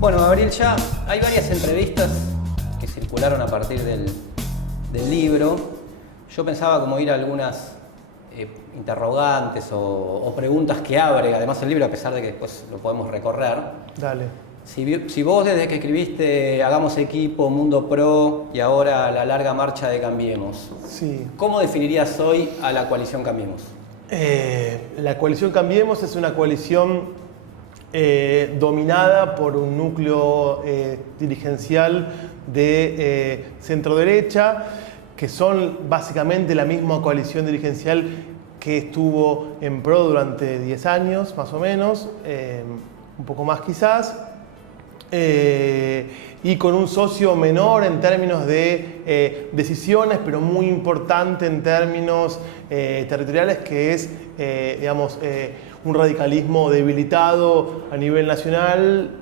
Bueno, Gabriel, ya hay varias entrevistas que circularon a partir del libro. Yo pensaba como ir a algunas interrogantes o preguntas que abre, además el libro, a pesar de que después lo podemos recorrer. Dale. Si vos desde que escribiste Hagamos Equipo, Mundo Pro y ahora La Larga Marcha de Cambiemos, Sí. ¿cómo definirías hoy a la coalición Cambiemos? La coalición Cambiemos es una coalición dominada por un núcleo dirigencial de centro-derecha, que son básicamente la misma coalición dirigencial que estuvo en PRO durante 10 años, más o menos, un poco más quizás, y con un socio menor en términos de decisiones, pero muy importante en términos territoriales, que es, un radicalismo debilitado a nivel nacional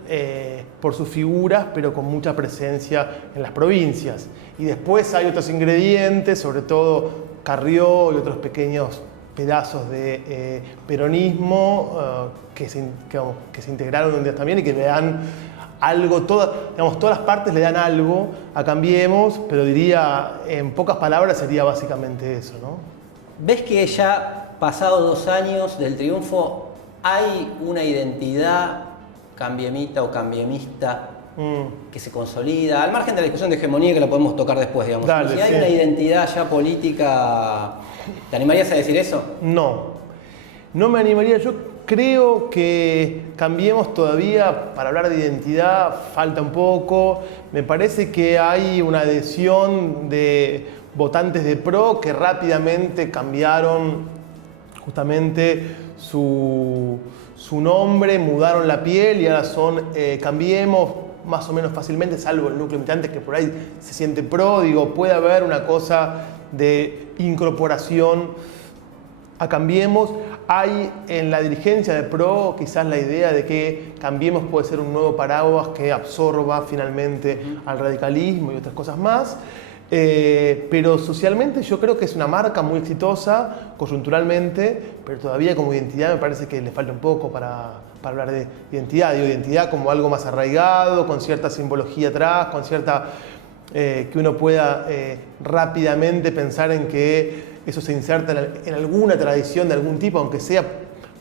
por sus figuras, pero con mucha presencia en las provincias. Y después hay otros ingredientes, sobre todo Carrió y otros pequeños pedazos de peronismo que se integraron un día también y que le dan algo, todas las partes le dan algo a Cambiemos, pero diría, en pocas palabras, sería básicamente eso, ¿no? ¿Ves que ya pasados 2 años del triunfo hay una identidad cambiemita o cambiemista que se consolida, al margen de la discusión de hegemonía que la podemos tocar después, digamos? Dale, si hay sí. una identidad ya política, ¿te animarías a decir eso? No me animaría. Yo creo que Cambiemos todavía, para hablar de identidad, falta un poco. Me parece que hay una adhesión de votantes de PRO que rápidamente cambiaron justamente su nombre, mudaron la piel y ahora son Cambiemos más o menos fácilmente, salvo el núcleo militante que por ahí se siente PRO. Digo, puede haber una cosa de incorporación a Cambiemos. Hay en la dirigencia de PRO quizás la idea de que Cambiemos puede ser un nuevo paraguas que absorba finalmente al radicalismo y otras cosas más. Pero socialmente yo creo que es una marca muy exitosa, coyunturalmente, pero todavía como identidad me parece que le falta un poco para hablar de identidad. Digo, identidad como algo más arraigado, con cierta simbología atrás, con cierta... que uno pueda rápidamente pensar en que eso se inserta en alguna tradición de algún tipo, aunque sea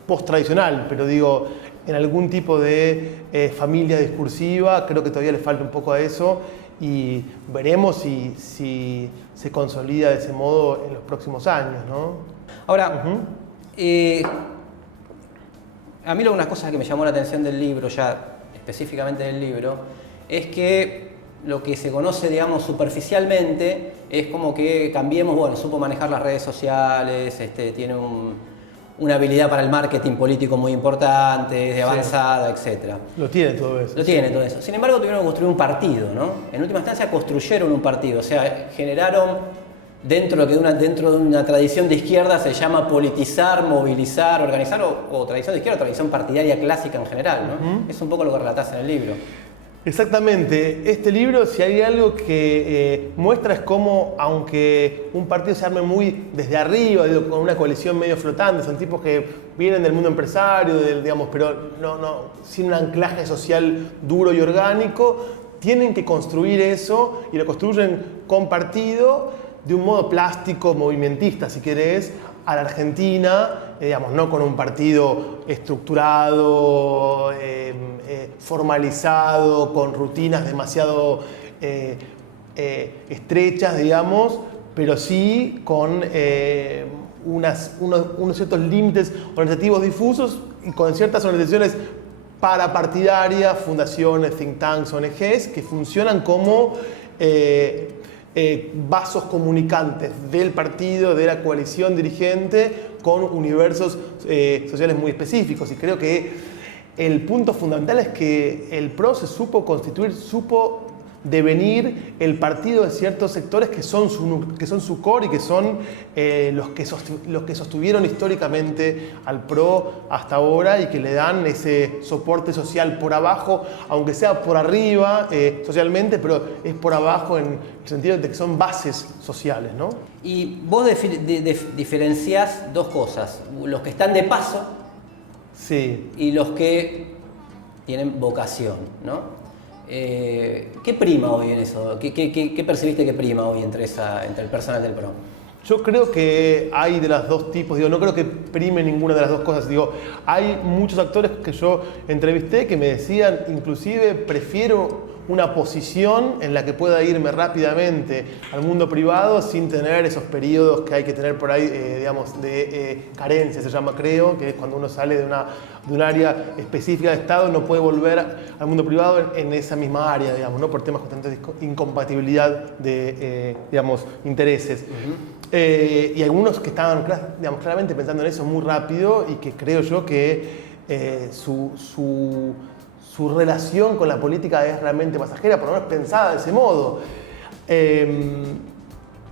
post-tradicional, pero digo, en algún tipo de familia discursiva. Creo que todavía le falta un poco a eso y veremos si se consolida de ese modo en los próximos años, ¿no? Ahora, a mí una cosa que me llamó la atención del libro, ya específicamente del libro, es que lo que se conoce, digamos, superficialmente es como que Cambiemos, bueno, supo manejar las redes sociales, tiene una habilidad para el marketing político muy importante, de avanzada, etc. Lo tiene todo eso. Lo tiene todo eso. Sin embargo, tuvieron que construir un partido, ¿no? En última instancia construyeron un partido, o sea, generaron dentro de una tradición de izquierda se llama politizar, movilizar, organizar, o tradición de izquierda, tradición partidaria clásica en general, ¿no? Es un poco lo que relatás en el libro. Exactamente. Este libro, si hay algo que muestra, es cómo, aunque un partido se arme muy desde arriba, digo, con una coalición medio flotante, son tipos que vienen del mundo empresario, pero sin un anclaje social duro y orgánico, tienen que construir eso y lo construyen con partido de un modo plástico, movimentista, si querés, a la Argentina, no con un partido estructurado, formalizado, con rutinas demasiado estrechas, digamos, pero sí con unos ciertos límites organizativos difusos y con ciertas organizaciones parapartidarias, fundaciones, think tanks, ONGs, que funcionan como vasos comunicantes del partido, de la coalición dirigente, con universos sociales muy específicos. Y creo que el punto fundamental es que el PRO se supo constituir, supo devenir el partido de ciertos sectores que son su core y que son los que sostuvieron históricamente al PRO hasta ahora y que le dan ese soporte social por abajo, aunque sea por arriba socialmente, pero es por abajo en el sentido de que son bases sociales, ¿no? Y vos diferenciás dos cosas, los que están de paso Sí. y los que tienen vocación, ¿no? ¿Qué prima hoy en eso? ¿Qué percibiste que prima hoy entre el personal del PRO? Yo creo que hay de los dos tipos, digo, no creo que prime ninguna de las dos cosas. Digo, hay muchos actores que yo entrevisté que me decían, inclusive prefiero una posición en la que pueda irme rápidamente al mundo privado sin tener esos periodos que hay que tener por ahí, digamos, de carencia, se llama, creo, que es cuando uno sale de un área específica de Estado, no puede volver al mundo privado en esa misma área, digamos, ¿no? Por temas constantes de incompatibilidad de, digamos, intereses. Y algunos que estaban, digamos, claramente pensando en eso muy rápido y que creo yo que su relación con la política es realmente pasajera, por lo menos pensada de ese modo.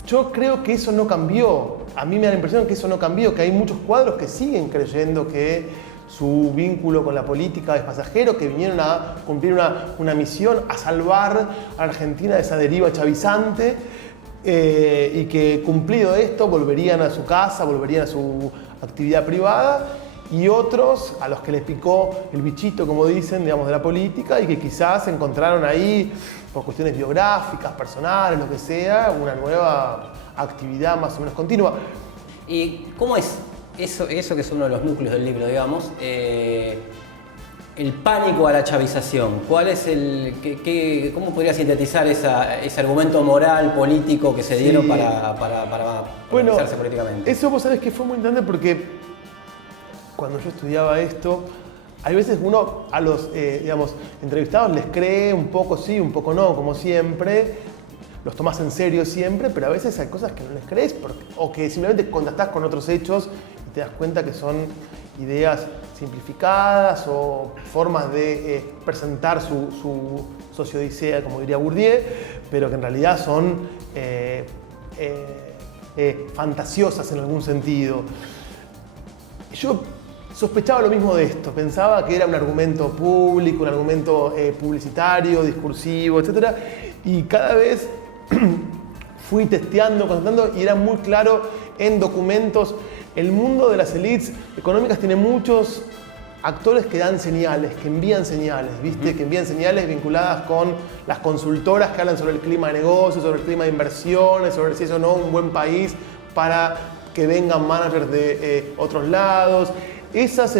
Yo creo que eso no cambió. A mí me da la impresión que eso no cambió, que hay muchos cuadros que siguen creyendo que su vínculo con la política es pasajero, que vinieron a cumplir una misión, a salvar a Argentina de esa deriva chavizante, y que cumplido esto volverían a su casa, volverían a su actividad privada, y otros a los que les picó el bichito, como dicen, digamos, de la política, y que quizás encontraron ahí, por cuestiones biográficas, personales, lo que sea, una nueva actividad más o menos continua. ¿Y cómo es eso que es uno de los núcleos del libro, digamos? El pánico a la chavización. ¿Cuál es cómo podría sintetizar ese argumento moral, político que se dieron para organizarse políticamente? Eso vos sabés que fue muy interesante porque cuando yo estudiaba esto, hay veces uno a los digamos, entrevistados les cree un poco sí, un poco no, como siempre, los tomás en serio siempre, pero a veces hay cosas que no les crees o que simplemente contactás con otros hechos y te das cuenta que son ideas simplificadas o formas de presentar su sociodicea, como diría Bourdieu, pero que en realidad son fantasiosas en algún sentido. Yo sospechaba lo mismo de esto, pensaba que era un argumento público, un argumento publicitario, discursivo, etc. Y cada vez fui testeando, constatando, y era muy claro en documentos. El mundo de las élites económicas tiene muchos actores que dan señales, que envían señales, ¿viste? Que envían señales vinculadas con las consultoras que hablan sobre el clima de negocios, sobre el clima de inversiones, sobre si es o no un buen país para que vengan managers de otros lados. Esos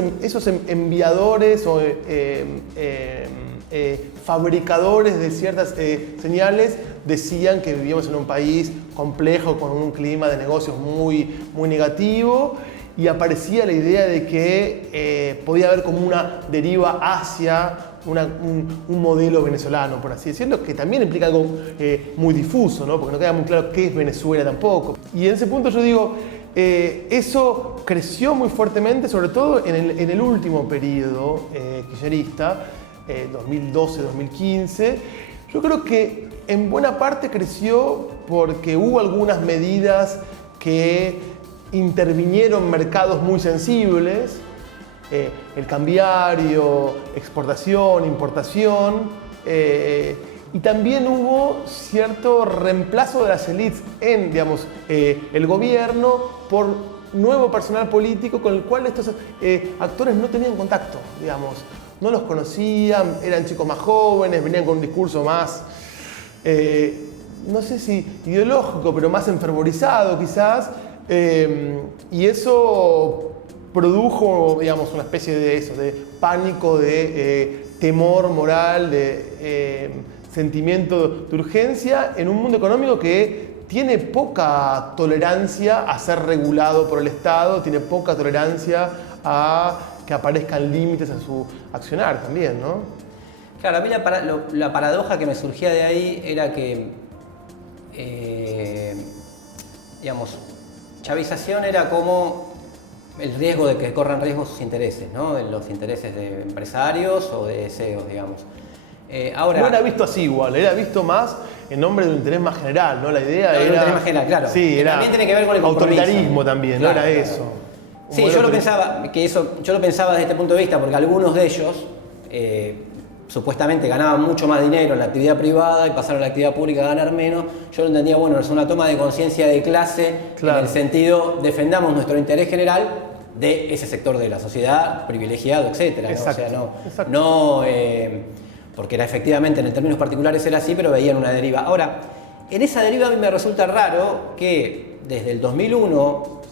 enviadores o fabricadores de ciertas señales decían que vivíamos en un país complejo con un clima de negocios muy, muy negativo, y aparecía la idea de que podía haber como una deriva hacia un modelo venezolano, por así decirlo, que también implica algo muy difuso, ¿no? Porque no queda muy claro qué es Venezuela tampoco. Y en ese punto yo digo, eso creció muy fuertemente, sobre todo en el último periodo kirchnerista, 2012-2015. Yo creo que en buena parte creció porque hubo algunas medidas que intervinieron mercados muy sensibles, el cambiario, exportación, importación, y también hubo cierto reemplazo de las élites en, digamos, el gobierno por nuevo personal político con el cual estos actores no tenían contacto, digamos, no los conocían, eran chicos más jóvenes, venían con un discurso más, no sé si ideológico, pero más enfervorizado quizás, y eso produjo, digamos, una especie de eso, de pánico, de temor moral, de sentimiento de urgencia en un mundo económico que tiene poca tolerancia a ser regulado por el Estado, tiene poca tolerancia a que aparezcan límites a su accionar también, ¿no? Claro, a mí la paradoja que me surgía de ahí era que, digamos, chavización era como el riesgo de que corran riesgos sus intereses, ¿no? Los intereses de empresarios o de CEOs, digamos. Ahora, no era visto así igual, era visto más en nombre de un interés más general, ¿no? La idea era... Un interés más general, claro. Sí, era también tiene que ver con el compromiso. Autoritarismo también, claro, no era eso. Sí, yo lo pensaba desde este punto de vista, porque algunos de ellos supuestamente ganaban mucho más dinero en la actividad privada y pasaron a la actividad pública a ganar menos. Yo lo entendía, bueno, es una toma de conciencia de clase, claro, en el sentido, defendamos nuestro interés general de ese sector de la sociedad privilegiado, etcétera, ¿no? O sea, porque era efectivamente en términos particulares era así, pero veían una deriva. Ahora, en esa deriva a mí me resulta raro que desde el 2001,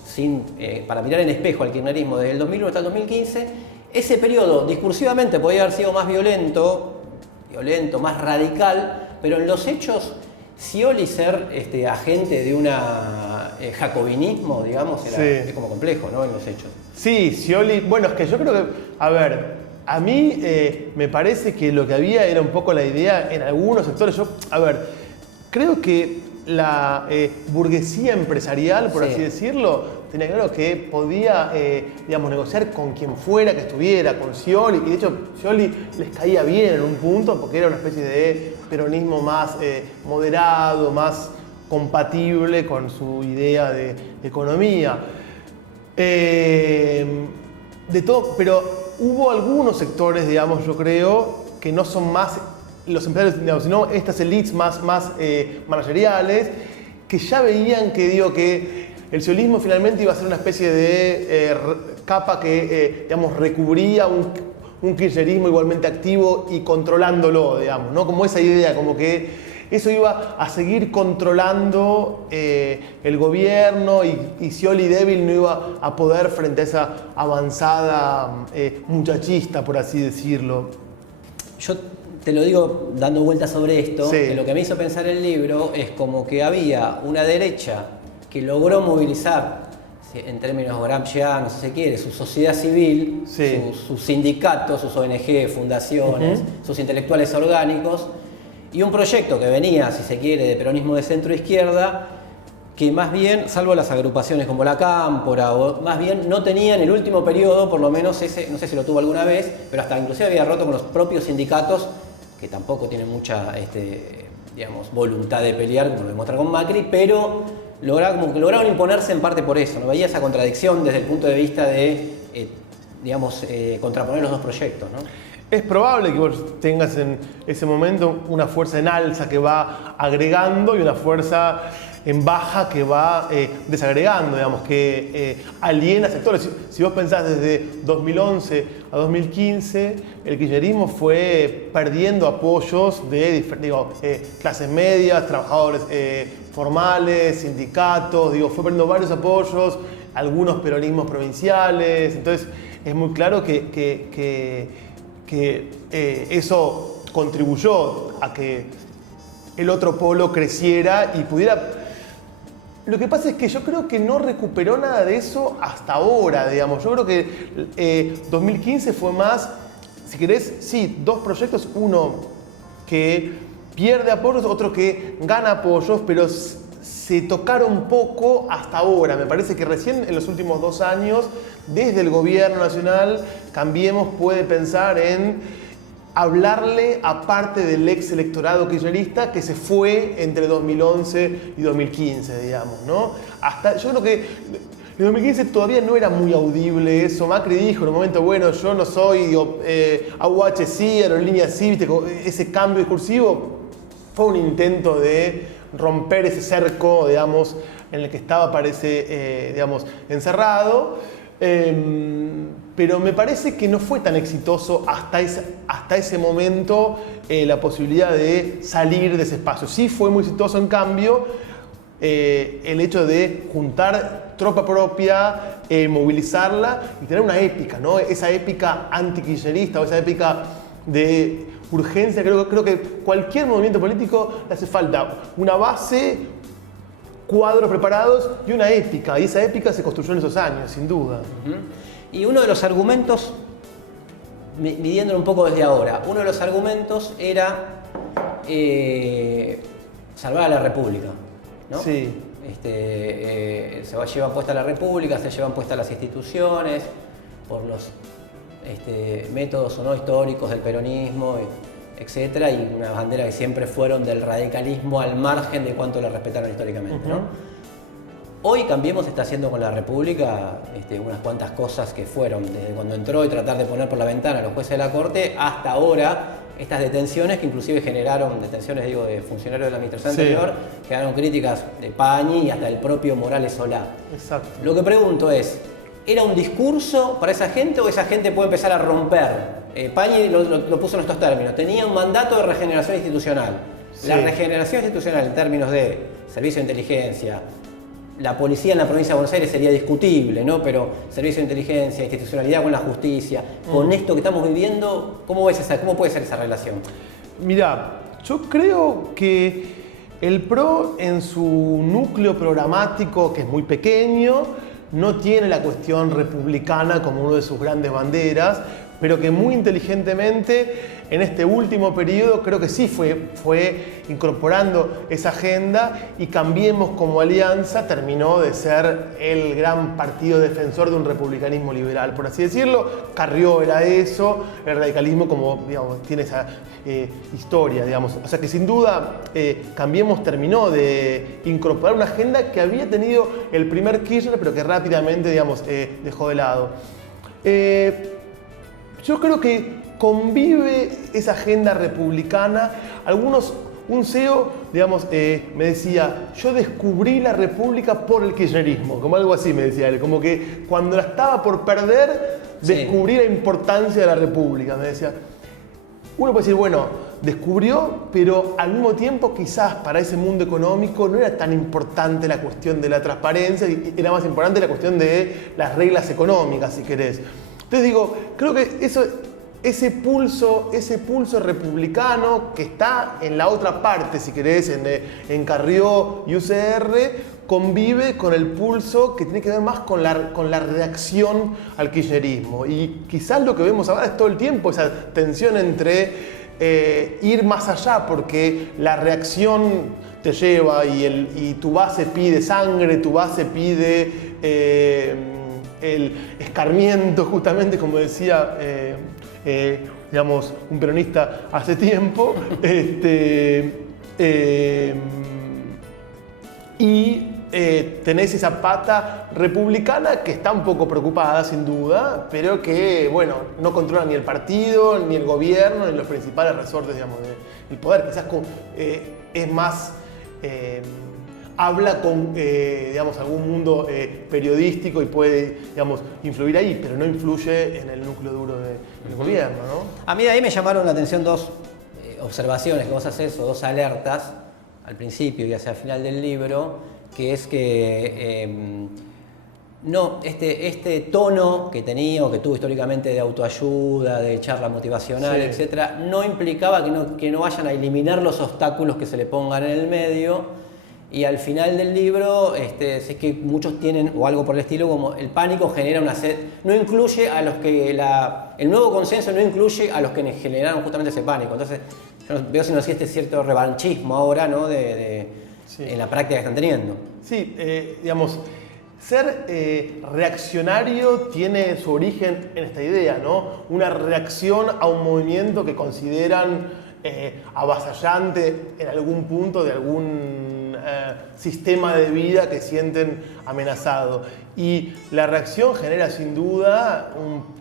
para mirar en espejo al kirchnerismo, desde el 2001 hasta el 2015, ese periodo discursivamente podía haber sido más violento, más radical, pero en los hechos, Scioli ser agente de un jacobinismo, digamos, es como complejo, ¿no? En los hechos. Sí, Scioli, bueno, es que yo creo que, a ver, a mí me parece que lo que había era un poco la idea en algunos sectores. Creo que la burguesía empresarial, por así decirlo, tenía claro que podía, negociar con quien fuera que estuviera, con Scioli, y de hecho Scioli les caía bien en un punto porque era una especie de peronismo más moderado, más compatible con su idea de economía. De todo, pero hubo algunos sectores, digamos, yo creo, que no son más los empresarios, digamos, sino estas élites más manageriales, que ya veían que el sciolismo finalmente iba a ser una especie de capa que, recubría un kirchnerismo igualmente activo y controlándolo, digamos, ¿no? Como esa idea, como que eso iba a seguir controlando el gobierno y Scioli débil no iba a poder frente a esa avanzada muchachista, por así decirlo. Yo te lo digo dando vueltas sobre esto, Sí. que lo que me hizo pensar el libro es como que había una derecha que logró movilizar, en términos gramscianos, si se quiere, su sociedad civil, Sí. sus sindicatos, sus ONG, fundaciones, sus intelectuales orgánicos, y un proyecto que venía, si se quiere, de peronismo de centro-izquierda, que más bien, salvo las agrupaciones como la Cámpora, o más bien no tenía en el último periodo, por lo menos ese, no sé si lo tuvo alguna vez, pero hasta inclusive había roto con los propios sindicatos, que tampoco tienen mucha voluntad de pelear, como lo demuestra con Macri, pero lograron imponerse en parte por eso. ¿No? Veía esa contradicción desde el punto de vista de, contraponer los dos proyectos, ¿no? Es probable que vos tengas en ese momento una fuerza en alza que va agregando y una fuerza en baja que va desagregando, digamos, que aliena sectores. Si vos pensás desde 2011 a 2015, el kirchnerismo fue perdiendo apoyos de clases medias, trabajadores formales, sindicatos, fue perdiendo varios apoyos, algunos peronismos provinciales. Entonces es muy claro que eso contribuyó a que el otro polo creciera y pudiera. Lo que pasa es que yo creo que no recuperó nada de eso hasta ahora, digamos. Yo creo que 2015 fue más, si querés, sí, dos proyectos, uno que pierde apoyos, otro que gana apoyos, pero se tocaron poco hasta ahora. Me parece que recién en los últimos 2 años, desde el gobierno nacional, Cambiemos puede pensar en hablarle a parte del ex electorado kirchnerista que se fue entre 2011 y 2015, digamos, ¿no? Yo creo que en 2015 todavía no era muy audible eso. Macri dijo en un momento, bueno, yo no soy AUH-sí, aerolínea sí, ¿viste? Ese cambio discursivo fue un intento de romper ese cerco, digamos, en el que estaba, parece, encerrado. Pero me parece que no fue tan exitoso hasta ese momento la posibilidad de salir de ese espacio. Sí fue muy exitoso, en cambio, el hecho de juntar tropa propia, movilizarla y tener una épica, ¿no? Esa épica antikirchnerista o esa épica de urgencia. Creo que cualquier movimiento político le hace falta una base, cuadros preparados y una épica. Y esa épica se construyó en esos años, sin duda. Y uno de los argumentos, midiéndolo un poco desde ahora, uno de los argumentos era salvar a la República, ¿no? Sí. Se lleva puesta la República, se llevan puestas las instituciones, por los métodos o no históricos del peronismo, etcétera, y una bandera que siempre fueron del radicalismo al margen de cuánto la respetaron históricamente, ¿no? Hoy Cambiemos está haciendo con la República unas cuantas cosas que fueron desde cuando entró y tratar de poner por la ventana a los jueces de la Corte hasta ahora, estas detenciones que inclusive generaron, detenciones de funcionarios de la administración anterior, generaron críticas de Pañi y hasta del propio Morales Solá. Exacto. Lo que pregunto es, ¿era un discurso para esa gente o esa gente puede empezar a romper? Pañi lo puso en estos términos, tenía un mandato de regeneración institucional. Sí. La regeneración institucional en términos de servicio de inteligencia, la policía en la provincia de Buenos Aires sería discutible, ¿no? Pero servicio de inteligencia, institucionalidad con la justicia, con esto que estamos viviendo, ¿cómo puede ser esa relación? Mirá, yo creo que el PRO en su núcleo programático, que es muy pequeño, no tiene la cuestión republicana como una de sus grandes banderas, pero que muy inteligentemente en este último periodo creo que sí fue incorporando esa agenda, y Cambiemos como alianza terminó de ser el gran partido defensor de un republicanismo liberal, por así decirlo. Carrió era eso, el radicalismo como, digamos, tiene esa historia, digamos. O sea que sin duda Cambiemos terminó de incorporar una agenda que había tenido el primer Kirchner, pero que rápidamente, digamos, dejó de lado. Yo creo que convive esa agenda republicana. Un CEO, digamos, me decía, yo descubrí la república por el kirchnerismo, como algo así me decía él, como que cuando la estaba por perder, descubrí la importancia de la república, me decía. Uno puede decir, bueno, descubrió, pero al mismo tiempo quizás para ese mundo económico no era tan importante la cuestión de la transparencia, y era más importante la cuestión de las reglas económicas, si querés. Entonces digo, creo que ese pulso republicano que está en la otra parte, si querés, en Carrió y UCR, convive con el pulso que tiene que ver más con la reacción al kirchnerismo. Y quizás lo que vemos ahora es todo el tiempo esa tensión entre ir más allá, porque la reacción te lleva y tu base pide sangre, tu base pide el escarmiento, justamente como decía digamos, un peronista hace tiempo, y tenés esa pata republicana que está un poco preocupada, sin duda, pero que, bueno, no controla ni el partido, ni el gobierno, ni los principales resortes, digamos, del poder. Quizás es más... habla con, digamos, algún mundo periodístico y puede, digamos, influir ahí, pero no influye en el núcleo duro del gobierno, ¿no? A mí de ahí me llamaron la atención dos observaciones que vos haces, o dos alertas, al principio y hacia el final del libro, que es que este tono que tenía o que tuvo históricamente de autoayuda, de charla motivacional, Sí. etcétera, no implicaba que no vayan a eliminar los obstáculos que se le pongan en el medio. Y al final del libro, es que muchos tienen, o algo por el estilo, como el pánico genera una sed. No incluye a los que el nuevo consenso no incluye a los que generaron justamente ese pánico. Entonces, yo veo si no existe cierto revanchismo ahora, ¿no? Sí. En la práctica que están teniendo. Sí, digamos, ser reaccionario tiene su origen en esta idea, ¿no? Una reacción a un movimiento que consideran avasallante en algún punto de algún sistema de vida que sienten amenazado. Y la reacción genera sin duda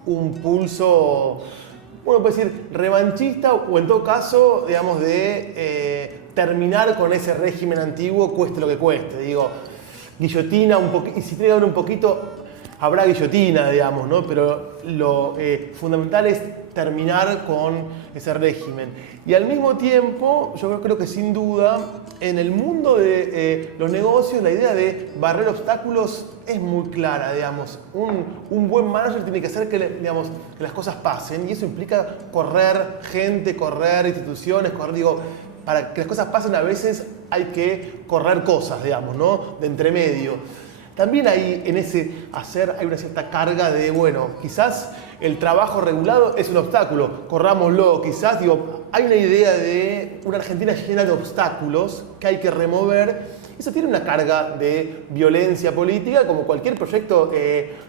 un pulso, uno puede decir, revanchista, o en todo caso, digamos, de terminar con ese régimen antiguo, cueste lo que cueste. Digo, guillotina, y si tiene que haber un poquito, habrá guillotina, digamos, ¿no? Pero lo fundamental es terminar con ese régimen. Y al mismo tiempo, yo creo que sin duda, en el mundo de los negocios, la idea de barrer obstáculos es muy clara, digamos. Un buen manager tiene que hacer digamos, que las cosas pasen, y eso implica correr gente, correr instituciones, para que las cosas pasen a veces hay que correr cosas, digamos, ¿no? De entremedio. También hay en ese hacer hay una cierta carga de, bueno, quizás el trabajo regulado es un obstáculo, corrámoslo, quizás, hay una idea de una Argentina llena de obstáculos que hay que remover. Eso tiene una carga de violencia política, como cualquier proyecto,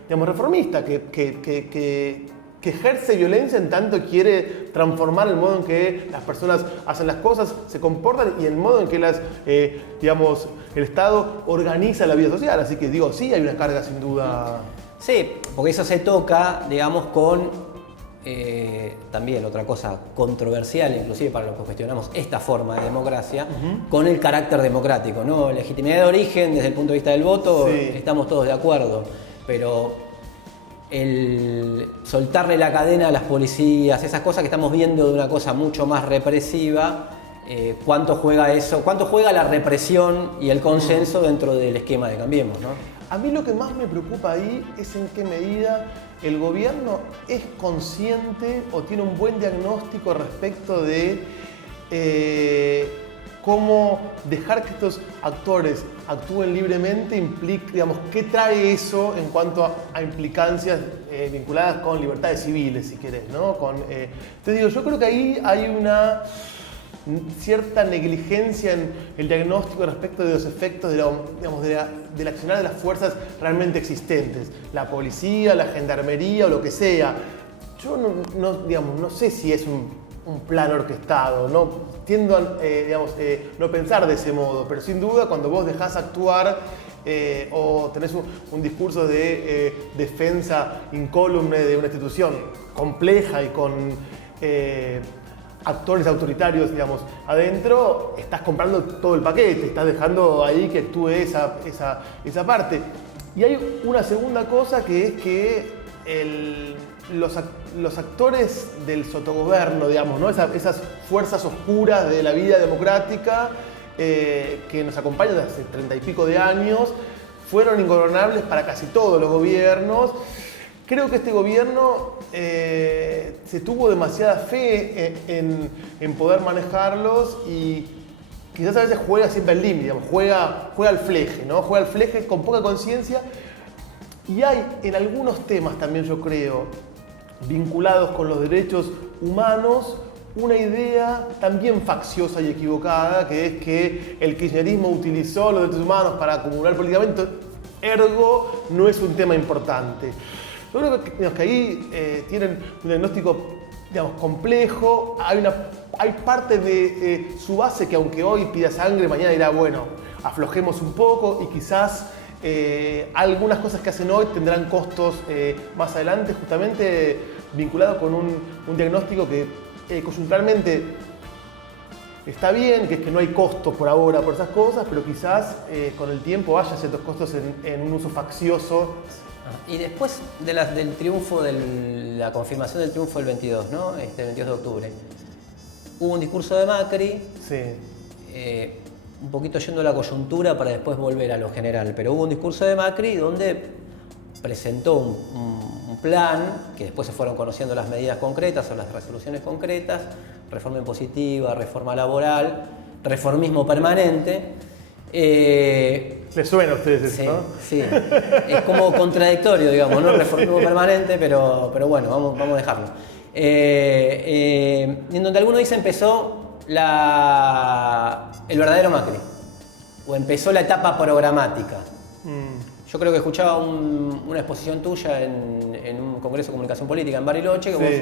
digamos, reformista, que ejerce violencia en tanto quiere transformar el modo en que las personas hacen las cosas, se comportan, y el modo en que digamos, el Estado organiza la vida social. Así que sí, hay una carga sin duda. Sí, porque eso se toca, digamos, con también otra cosa controversial, inclusive para los que cuestionamos esta forma de democracia, con el carácter democrático, ¿no? Legitimidad de origen desde el punto de vista del voto, Sí. estamos todos de acuerdo, pero el soltarle la cadena a las policías, esas cosas que estamos viendo de una cosa mucho más represiva, cuánto juega eso, cuánto juega la represión y el consenso dentro del esquema de Cambiemos, ¿no? A mí lo que más me preocupa ahí es en qué medida el gobierno es consciente o tiene un buen diagnóstico respecto de cómo dejar que estos actores actúen libremente implica, digamos, qué trae eso en cuanto a implicancias vinculadas con libertades civiles, si querés, ¿no? Te digo, yo creo que ahí hay una cierta negligencia en el diagnóstico respecto de los efectos del accionar de las fuerzas realmente existentes, la policía, la gendarmería o lo que sea. Yo no sé si es un plan orquestado, no tiendo a no pensar de ese modo, pero sin duda cuando vos dejás actuar o tenés un discurso de defensa incólume de una institución compleja y con actores autoritarios, digamos, adentro, estás comprando todo el paquete, estás dejando ahí que actúe esa parte. Y hay una segunda cosa que es que los actores del sotogobierno, digamos, ¿no? Esas fuerzas oscuras de la vida democrática que nos acompañan desde hace 30 y pico de años, fueron ingobernables para casi todos los gobiernos. Creo que este gobierno se tuvo demasiada fe en poder manejarlos y quizás a veces juega siempre al límite, juega al fleje, ¿no? Juega al fleje con poca conciencia. Y hay en algunos temas también, yo creo, vinculados con los derechos humanos, una idea también facciosa y equivocada, que es que el kirchnerismo utilizó los derechos humanos para acumular políticamente, ergo no es un tema importante. Yo creo que ahí tienen un diagnóstico, digamos, complejo. Hay parte de su base que aunque hoy pida sangre, mañana dirá, bueno, aflojemos un poco y quizás algunas cosas que hacen hoy tendrán costos más adelante, justamente vinculados con un diagnóstico que coyunturalmente está bien, que es que no hay costos por ahora por esas cosas, pero quizás con el tiempo haya ciertos costos en un uso faccioso. Y después del triunfo, de la confirmación del triunfo del 22, ¿no? El 22 de octubre, hubo un discurso de Macri, sí. Un poquito yendo a la coyuntura para después volver a lo general, pero hubo un discurso de Macri donde presentó un plan, que después se fueron conociendo las medidas concretas o las resoluciones concretas, reforma impositiva, reforma laboral, reformismo permanente. ¿Les suena a ustedes eso, sí, no? Sí, es como contradictorio, digamos, ¿no? Reformismo permanente, pero bueno, vamos a dejarlo. En donde algunos dicen empezó el verdadero Macri, o empezó la etapa programática. Yo creo que escuchaba una exposición tuya en un congreso de comunicación política en Bariloche, que sí. vos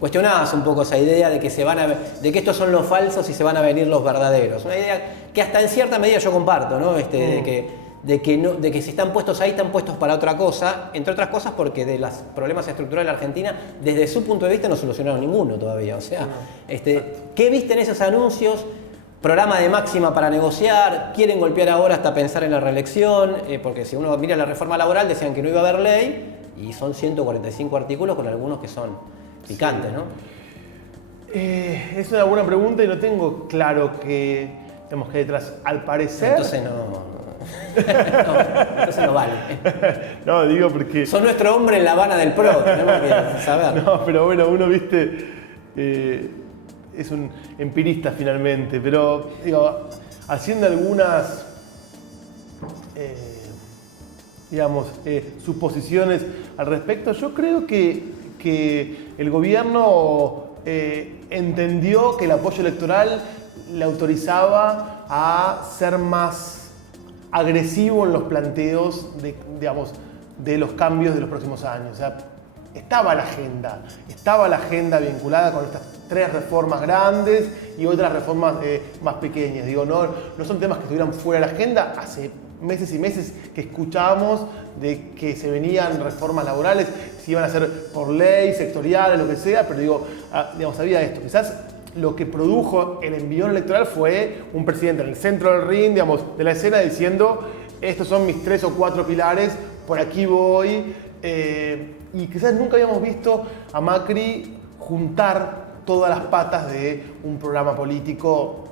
cuestionabas un poco esa idea de que de que estos son los falsos y se van a venir los verdaderos. Una idea que hasta en cierta medida yo comparto, ¿no? De que si están puestos ahí, están puestos para otra cosa, entre otras cosas porque de los problemas estructurales de la Argentina, desde su punto de vista no solucionaron ninguno todavía. O sea, ¿qué viste en esos anuncios? Programa de máxima para negociar, quieren golpear ahora hasta pensar en la reelección, porque si uno mira la reforma laboral decían que no iba a haber ley y son 145 artículos con algunos que son picantes, ¿no? Es una buena pregunta y no tengo claro que tenemos que detrás. Al parecer... Entonces entonces no vale. No, digo porque... Son nuestro hombre en la Habana del PRO, tenemos que saber. No, pero bueno, uno, viste... es un empirista finalmente, pero digo, haciendo algunas suposiciones al respecto, yo creo que el gobierno entendió que el apoyo electoral le autorizaba a ser más agresivo en los planteos de los cambios de los próximos años. O sea, estaba la agenda vinculada con estas 3 reformas grandes y otras reformas más pequeñas. Digo, no son temas que estuvieran fuera de la agenda. Hace meses y meses que escuchábamos de que se venían reformas laborales, si iban a ser por ley, sectoriales, lo que sea, pero digo, había esto. Quizás lo que produjo el envión electoral fue un presidente en el centro del ring, de la escena, diciendo estos son mis 3 o 4 pilares, por aquí voy. y quizás nunca habíamos visto a Macri juntar todas las patas de un programa político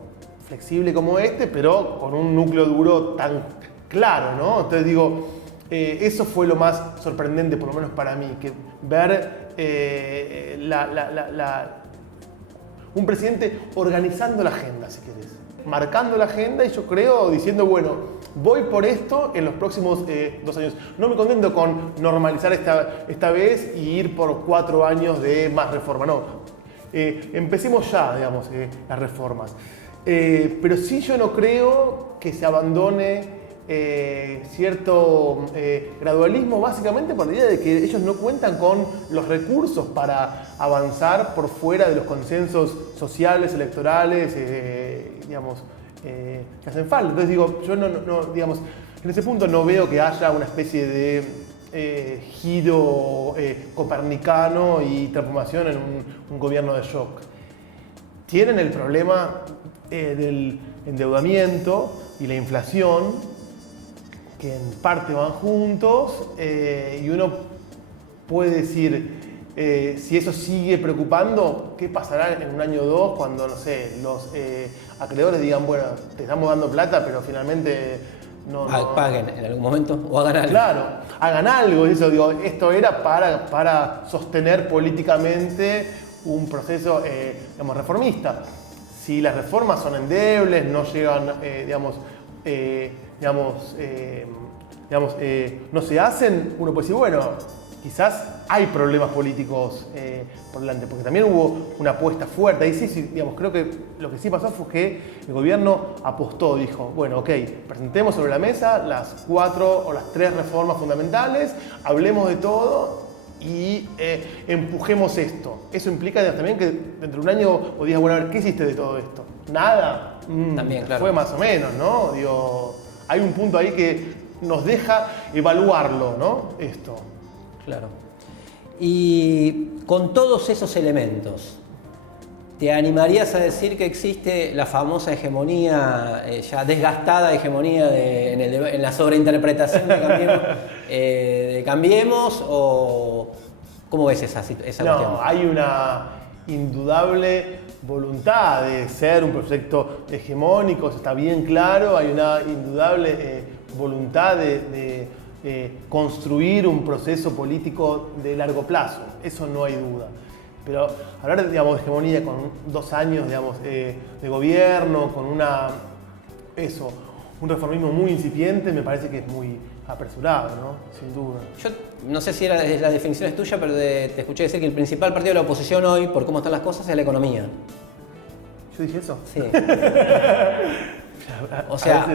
flexible como este, pero con un núcleo duro tan claro, ¿no? Entonces digo, eso fue lo más sorprendente, por lo menos para mí, que ver un presidente organizando la agenda, si querés, marcando la agenda y yo creo diciendo, bueno, voy por esto en los próximos 2 años. No me contento con normalizar esta vez y ir por 4 años de más reforma, no. Empecemos ya, digamos, las reformas. Pero sí yo no creo que se abandone cierto gradualismo, básicamente por la idea de que ellos no cuentan con los recursos para avanzar por fuera de los consensos sociales, electorales, digamos, que hacen falta. Entonces digo, yo no, digamos, en ese punto no veo que haya una especie de giro copernicano y transformación en un gobierno de shock. Tienen el problema del endeudamiento y la inflación, que en parte van juntos, y uno puede decir, si eso sigue preocupando, ¿qué pasará en un año o 2 cuando, no sé, los acreedores digan, bueno, te estamos dando plata, pero finalmente no paguen en algún momento o hagan algo? Claro, hagan algo. Eso, digo, esto era para sostener políticamente un proceso, digamos, reformista. Si las reformas son endebles, no llegan, no se hacen, uno puede decir, bueno, quizás hay problemas políticos por delante, porque también hubo una apuesta fuerte. Ahí sí, digamos, creo que lo que sí pasó fue que el gobierno apostó, dijo, bueno, ok, presentemos sobre la mesa las 4 o las 3 reformas fundamentales, hablemos de todo y empujemos esto. Eso implica también que dentro de un año vos digas, bueno, a ver, ¿qué hiciste de todo esto? Nada. También, claro. Fue más o menos, ¿no? Digo, hay un punto ahí que nos deja evaluarlo, ¿no? Esto. Claro. Y con todos esos elementos, ¿te animarías a decir que existe la famosa hegemonía, ya desgastada hegemonía en la sobreinterpretación de Cambiemos? ¿O cómo ves esa cuestión? No, hay una indudable voluntad de ser un proyecto hegemónico, eso está bien claro. Hay una indudable voluntad de construir un proceso político de largo plazo, eso no hay duda. Pero hablar, digamos, de hegemonía con 2 años, digamos, de gobierno, con un reformismo muy incipiente, me parece que es muy apresurado, ¿no? Sin duda. Yo no sé si la definición es tuya, pero te escuché decir que el principal partido de la oposición hoy, por cómo están las cosas, es la economía. ¿Yo dije eso? Sí. O sea,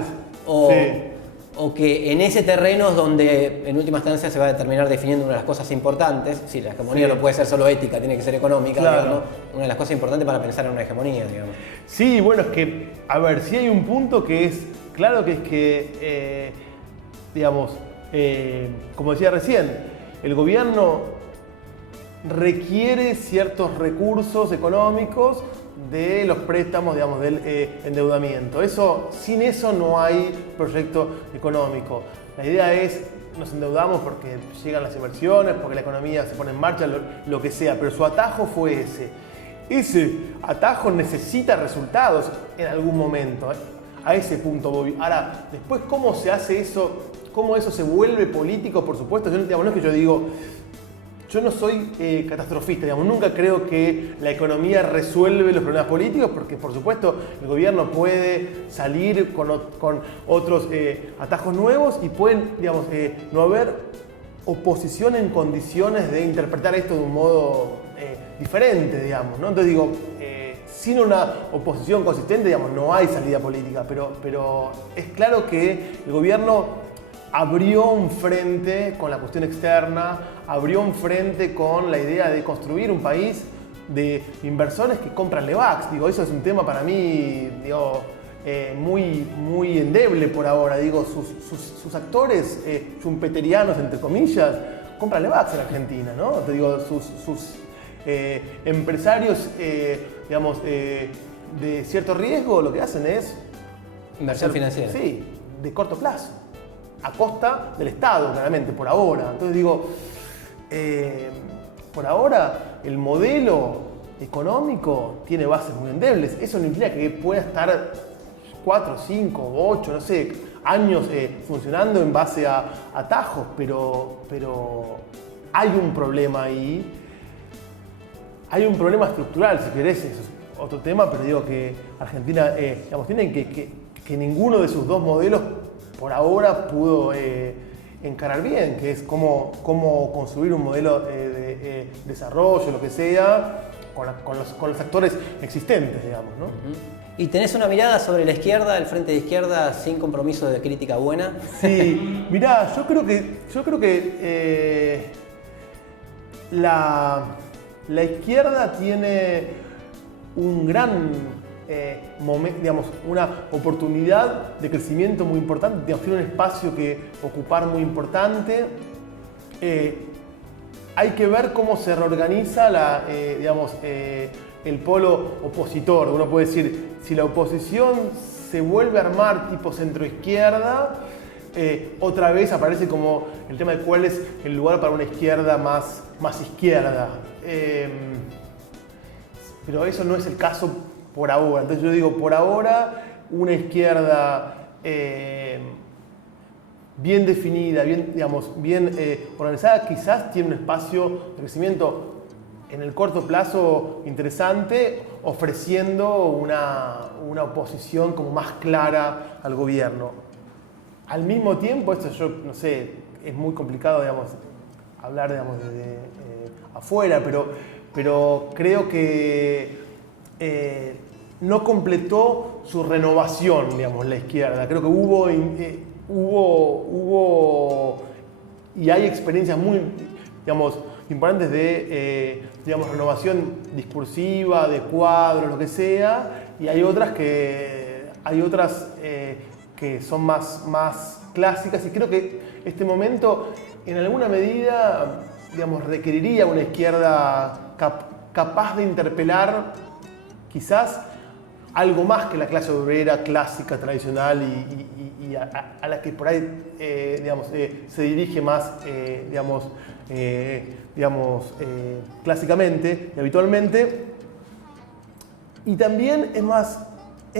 o que en ese terreno es donde en última instancia se va a terminar definiendo una de las cosas importantes. Si la hegemonía no puede ser solo ética, tiene que ser económica, claro. Digamos, una de las cosas importantes para pensar en una hegemonía, digamos. Sí, bueno, es que, a ver, sí hay un punto que es, claro que es que, digamos, como decía recién, el gobierno requiere ciertos recursos económicos de los préstamos, digamos, del endeudamiento. Sin eso no hay proyecto económico. La idea es, nos endeudamos porque llegan las inversiones, porque la economía se pone en marcha, lo que sea, pero su atajo fue ese. Ese atajo necesita resultados en algún momento. A ese punto voy. Ahora, después, ¿cómo se hace eso? ¿Cómo eso se vuelve político? Por supuesto, no es que yo digo, yo no soy catastrofista, digamos, nunca creo que la economía resuelve los problemas políticos, porque por supuesto el gobierno puede salir con otros atajos nuevos y pueden, digamos, no haber oposición en condiciones de interpretar esto de un modo diferente, digamos, ¿no? Entonces digo, sin una oposición consistente, digamos, no hay salida política, pero es claro que el gobierno abrió un frente con la cuestión externa, abrió un frente con la idea de construir un país de inversores que compran Levax. Digo, eso es un tema para mí, digo, muy, muy endeble por ahora. Digo, sus actores schumpeterianos, entre comillas, compran Levax en Argentina, ¿no? Te digo, sus empresarios, digamos, de cierto riesgo, lo que hacen es inversión financiera. Sí, de corto plazo, a costa del Estado, claramente, por ahora. Entonces digo, por ahora el modelo económico tiene bases muy endebles. Eso no implica que pueda estar 4, 5, 8, no sé, años funcionando en base a atajos, pero hay un problema ahí. Hay un problema estructural, si querés, eso es otro tema, pero digo que Argentina, tiene que ninguno de sus dos modelos por ahora pudo encarar bien, que es cómo construir un modelo de desarrollo, lo que sea, con los actores existentes, digamos, ¿no? ¿Y tenés una mirada sobre la izquierda, el frente de izquierda, sin compromiso de crítica buena? Sí, mirá, yo creo que la izquierda tiene un gran momento, digamos, una oportunidad de crecimiento muy importante, digamos, tiene un espacio que ocupar muy importante. Hay que ver cómo se reorganiza el polo opositor. Uno puede decir, si la oposición se vuelve a armar tipo centro-izquierda, otra vez aparece como el tema de cuál es el lugar para una izquierda más izquierda. Pero eso no es el caso por ahora. Entonces yo digo, por ahora, una izquierda bien definida, bien organizada, quizás tiene un espacio de crecimiento en el corto plazo interesante, ofreciendo una oposición como más clara al gobierno. Al mismo tiempo, esto yo no sé, es muy complicado, hablar, desde afuera, pero creo que no completó su renovación, la izquierda. Creo que hubo y hay experiencias muy, importantes de, renovación discursiva, de cuadros, lo que sea, y hay otras que son más clásicas, y creo que este momento, en alguna medida, requeriría una izquierda capaz de interpelar quizás algo más que la clase obrera clásica, tradicional y a la que por ahí se dirige más, clásicamente y habitualmente. Y también es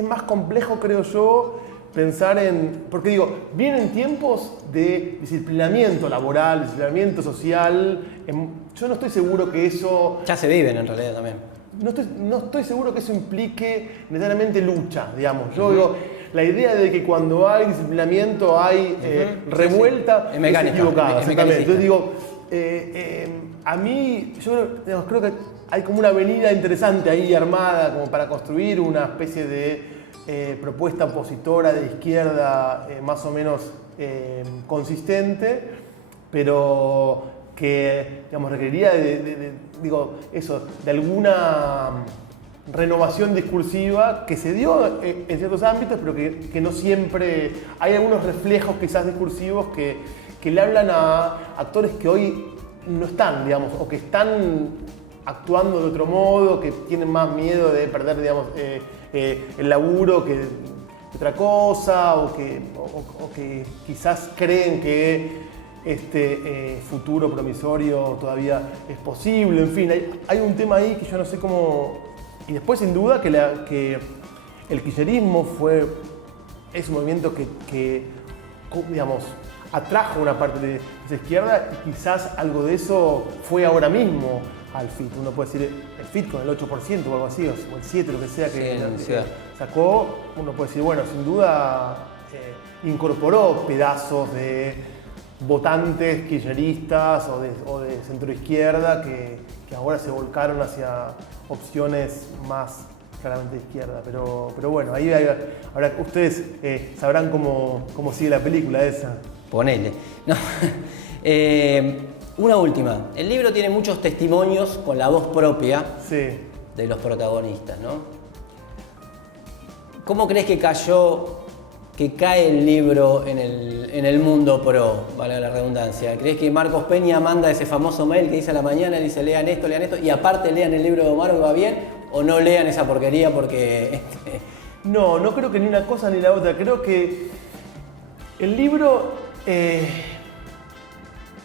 más complejo, creo yo, pensar porque vienen tiempos de disciplinamiento laboral, disciplinamiento social. Yo no estoy seguro que eso... Ya se viven en realidad también. No estoy seguro que eso implique necesariamente lucha, Yo digo, la idea de que cuando hay disciplinamiento hay revuelta es mecánica, equivocada. es Exactamente. Entonces a mí, yo creo que hay como una avenida interesante ahí armada como para construir una especie de propuesta opositora de izquierda más o menos consistente, pero que requeriría de alguna renovación discursiva que se dio en ciertos ámbitos, pero que no siempre... Hay algunos reflejos quizás discursivos que le hablan a actores que hoy no están, o que están actuando de otro modo, que tienen más miedo de perder, el laburo que otra cosa, o que quizás creen que este futuro promisorio todavía es posible. En fin, hay un tema ahí que yo no sé cómo... Y después, sin duda, que el kirchnerismo es un movimiento que atrajo una parte de esa izquierda, y quizás algo de eso fue ahora mismo al FIT. Uno puede decir, el FIT con el 8% o algo así, o el 7%, lo que sea que sacó, uno puede decir, bueno, sin duda incorporó pedazos de votantes kirchneristas o de centroizquierda que ahora se volcaron hacia opciones más claramente de izquierda. Pero bueno, ahí ahora ustedes sabrán cómo sigue la película esa. Ponele. No. Una última. El libro tiene muchos testimonios con la voz propia de los protagonistas, ¿no? ¿Cómo crees que cae el libro en el mundo pro, vale la redundancia? ¿Crees que Marcos Peña manda ese famoso mail que dice a la mañana, dice lean esto, y aparte lean el libro de Omar, va bien? ¿O no lean esa porquería porque...? No creo que ni una cosa ni la otra. Creo que el libro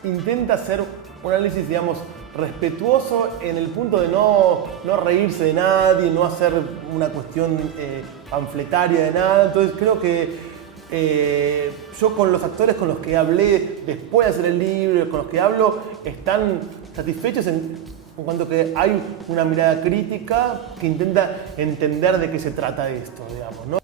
intenta ser un análisis, digamos, respetuoso en el punto de no reírse de nadie, no hacer una cuestión panfletaria de nada. Entonces creo que yo con los actores con los que hablé después de hacer el libro, con los que hablo, están satisfechos en cuanto que hay una mirada crítica que intenta entender de qué se trata esto, digamos, ¿no?